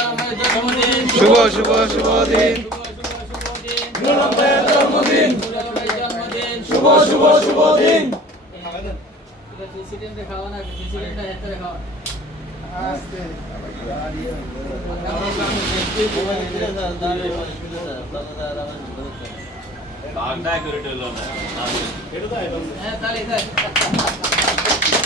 শুভ শুভ শুভ দিন জন্মদিন শুভ শুভ শুভ দিন খাওয়া না খাওয়া আসতে